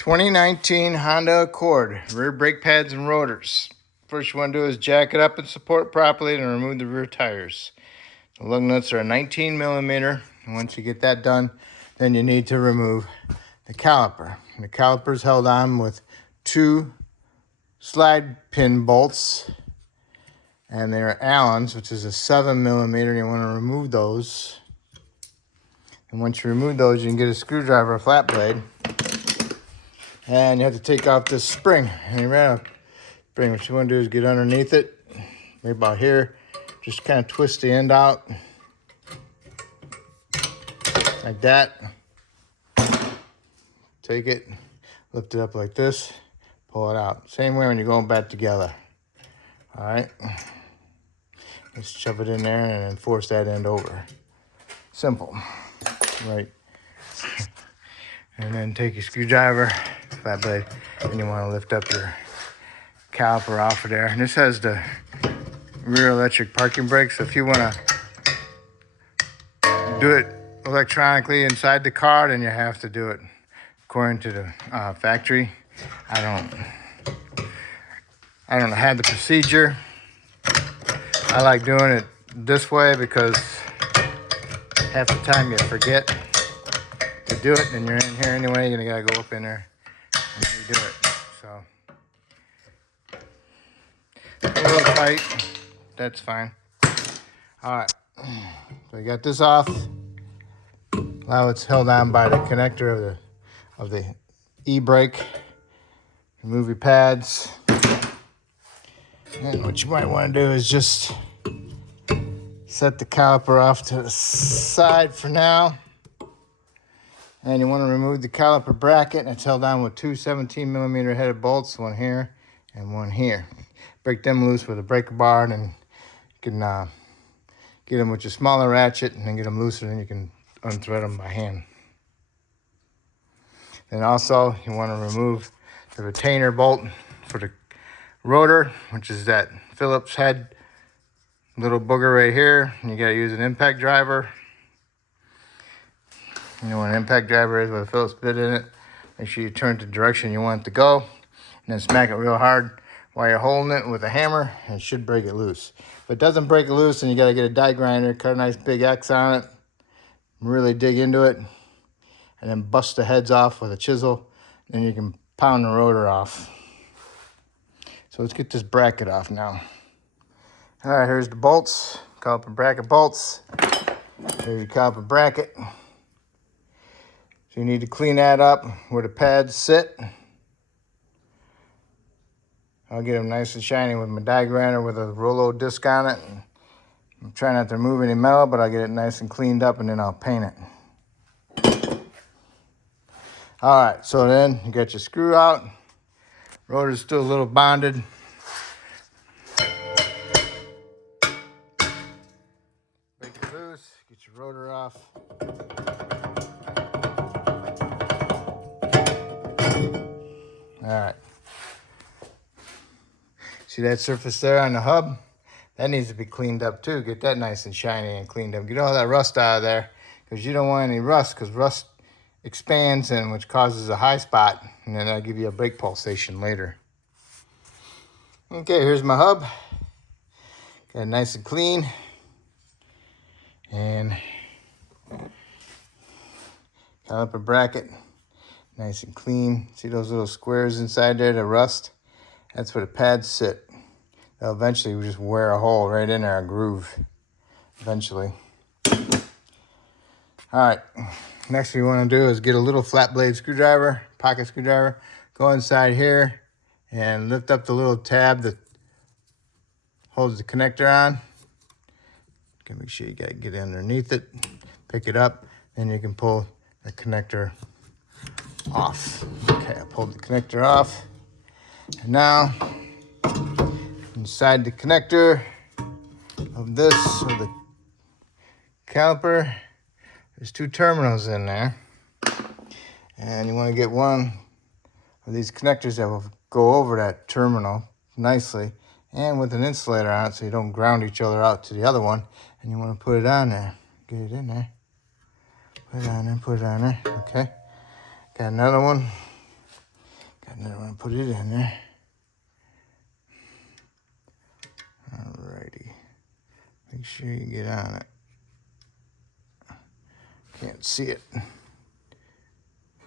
2019 Honda Accord, rear brake pads and rotors. First you want to do is jack it up and support it properly and remove the rear tires. The lug nuts are 19 millimeter. And once you get that done, then you need to remove the caliper. And the caliper is held on with 2 slide pin bolts. And they're Allen's, which is a 7 millimeter. You want to remove those. And once you remove those, you can get a screwdriver, a flat blade. And you have to take off this spring. And you ran a spring. What you want to do is get underneath it, right about here. Just kind of twist the end out, like that. Take it, lift it up like this, pull it out. Same way when you're going back together. All right. Just shove it in there and then force that end over. Simple, right? And then take your screwdriver, flat blade, and you want to lift up your caliper off of there. And this has the rear electric parking brake, so if you want to do it electronically inside the car, then you have to do it according to the factory. I don't have the procedure. I like doing it this way because half the time you forget to do it, and you're in here anyway. You're gonna gotta go up in there and redo it. So a little tight. That's fine. All right. So you got this off. Now it's held on by the connector of the e-brake. Remove your pads. And what you might want to do is just set the caliper off to the side for now. And you want to remove the caliper bracket, and it's held on with 2 17 millimeter headed bolts, one here and one here. Break them loose with a breaker bar, and then you can get them with your smaller ratchet and then get them looser, and then you can unthread them by hand. Then also you want to remove the retainer bolt for the rotor, which is that Phillips head little booger right here. And you got to use an impact driver. You know what an impact driver is with a Phillips bit in it. Make sure you turn it the direction you want it to go, and then smack it real hard while you're holding it with a hammer, and it should break it loose. If it doesn't break it loose, then you got to get a die grinder, cut a nice big X on it, really dig into it, and then bust the heads off with a chisel. Then you can pound the rotor off. So let's get this bracket off now. All right, here's the bolts, caliper bracket bolts. Here's your caliper bracket. So you need to clean that up where the pads sit. I'll get them nice and shiny with my die grinder with a Rollo disc on it. I'm trying not to remove any metal, but I'll get it nice and cleaned up, and then I'll paint it. All right, so then you got your screw out. Rotor's still a little bonded. Break it loose, get your rotor off. All right. See that surface there on the hub? That needs to be cleaned up too. Get that nice and shiny and cleaned up. Get all that rust out of there, because you don't want any rust, because rust expands, and which causes a high spot, and then that'll give you a brake pulsation later. Okay, here's my hub. Got it nice and clean. And caliper bracket, nice and clean. See those little squares inside there, the rust? That's where the pads sit. They'll eventually just wear a hole right in there, a groove, eventually. All right, next we want to do is get a little flat blade screwdriver, pocket screwdriver, go inside here and lift up the little tab that holds the connector on. Okay, make sure you gotta get underneath it, pick it up, then you can pull the connector off. Okay, I pulled the connector off. And now, inside the connector of this, or the caliper, there's 2 terminals in there. And you want to get one of these connectors that will go over that terminal nicely, and with an insulator on it so you don't ground each other out to the other one. And you want to put it on there. Get it in there. Put it on there, put it on there. Okay. Got another one. And then I'm going to put it in there. Alrighty. Make sure you get on it. Can't see it.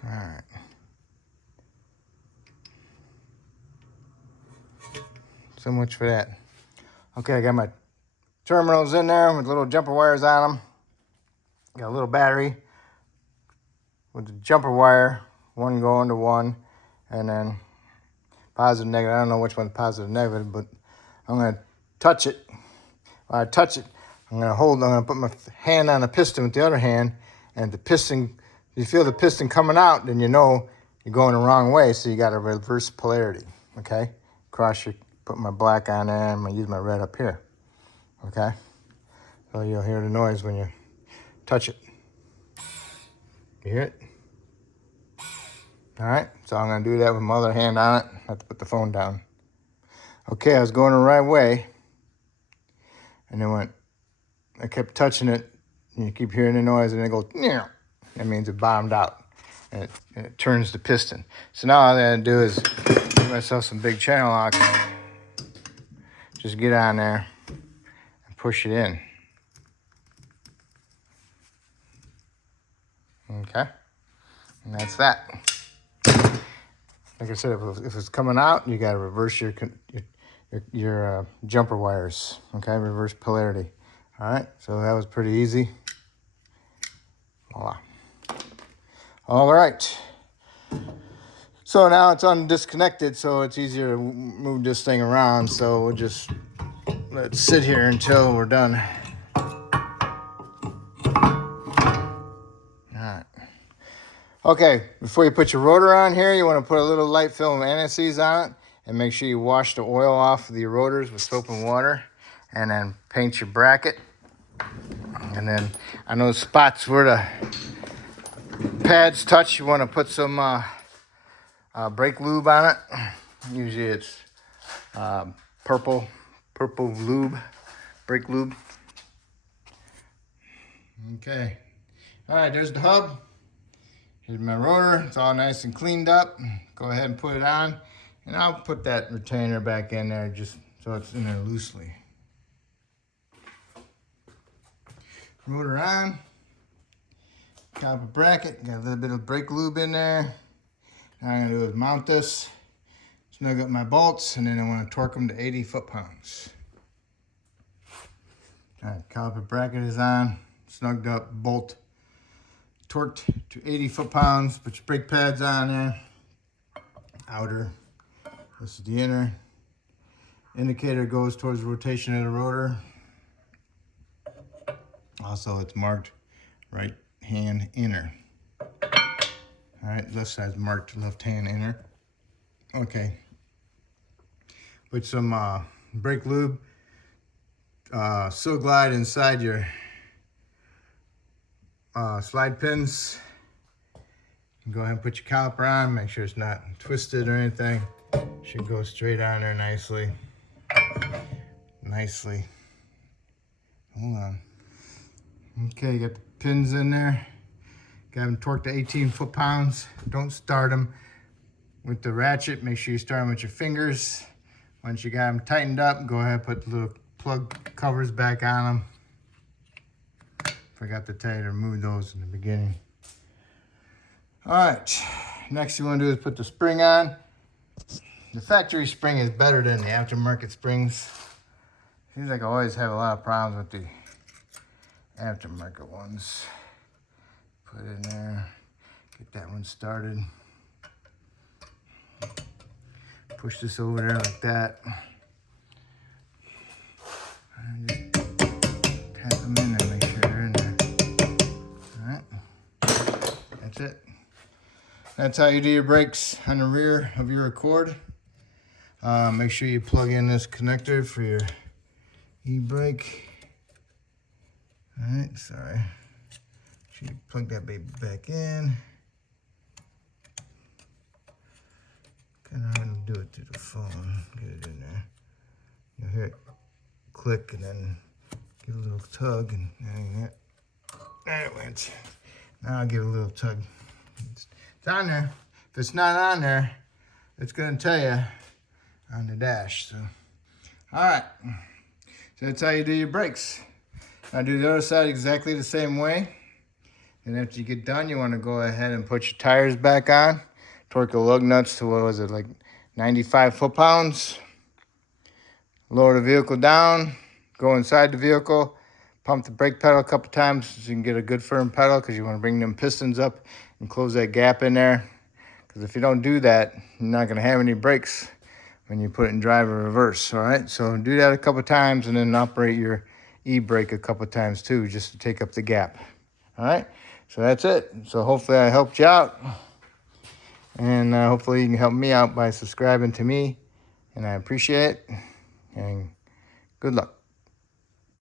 Alright. So much for that. Okay, I got my terminals in there with little jumper wires on them. Got a little battery with the jumper wire, one going to one, and then positive, negative. I don't know which one's positive, negative, but I'm going to touch it. When I touch it, I'm going to put my hand on the piston with the other hand, and the piston, if you feel the piston coming out, then you know you're going the wrong way, so you got a reverse polarity, okay? Put my black on there, I'm going to use my red up here, okay? So you'll hear the noise when you touch it. You hear it? All right, so I'm going to do that with my other hand on it. I have to put the phone down. Okay, I was going the right way, and then I kept touching it, and you keep hearing the noise, and it goes, "Meow." That means it bottomed out, and it turns the piston. So now all I gotta do is give myself some big channel locks. Just get on there and push it in. Okay, and that's that. Like I said, if it's coming out, you gotta reverse your jumper wires. Okay, reverse polarity. All right, so that was pretty easy. Voila. All right. So now it's undisconnected, so it's easier to move this thing around. So we'll just let it sit here until we're done. All right. Okay, before you put your rotor on here, you want to put a little light film anti-seize on it, and make sure you wash the oil off of the rotors with soap and water, and then paint your bracket. And then on those spots where the pads touch, you want to put some brake lube on it. Usually it's purple lube, brake lube. Okay. All right, there's the hub. Here's my rotor. It's all nice and cleaned up. Go ahead and put it on. And I'll put that retainer back in there just so it's in there loosely. Rotor on. Copper bracket. Got a little bit of brake lube in there. Now I'm going to do is mount this, snug up my bolts, and then I want to torque them to 80 foot-pounds. All right, caliper bracket is on, snugged up, bolt torqued to 80 foot-pounds. Put your brake pads on there. Outer, this is the inner. Indicator goes towards the rotation of the rotor. Also, it's marked right hand inner. All right, left side's marked left hand inner. Okay. Put some brake lube, Seal Glide inside your slide pins. Go ahead and put your caliper on. Make sure it's not twisted or anything. Should go straight on there nicely. Nicely. Hold on. Okay, you got the pins in there. Got them torqued to 18 foot-pounds. Don't start them with the ratchet. Make sure you start them with your fingers. Once you got them tightened up, go ahead and put the little plug covers back on them. Forgot to tell you to remove those in the beginning. All right, next you want to do is put the spring on. The factory spring is better than the aftermarket springs. Seems like I always have a lot of problems with the aftermarket ones. Put it in there, get that one started. Push this over there like that. And just tap them in there, make sure they're in there. All right, that's it. That's how you do your brakes on the rear of your Accord. Make sure you plug in this connector for your e-brake. All right, sorry. Make sure you plug that baby back in. Kind of hard to do it through the phone. Get it in there. You'll hear it click and then give a little tug and there it went. Now I'll give it a little tug. It's on there. If it's not on there, it's going to tell you on the dash. So, all right. So that's how you do your brakes. Now do the other side exactly the same way. And after you get done, you want to go ahead and put your tires back on. Torque the lug nuts to, what was it, like 95 foot-pounds. Lower the vehicle down, go inside the vehicle, pump the brake pedal a couple times so you can get a good firm pedal, because you want to bring them pistons up and close that gap in there. Because if you don't do that, you're not going to have any brakes when you put it in drive or reverse. All right, so do that a couple times, and then operate your e-brake a couple times too, just to take up the gap. All right, so that's it. So hopefully I helped you out, and hopefully you can help me out by subscribing to me, and I appreciate it, and good luck.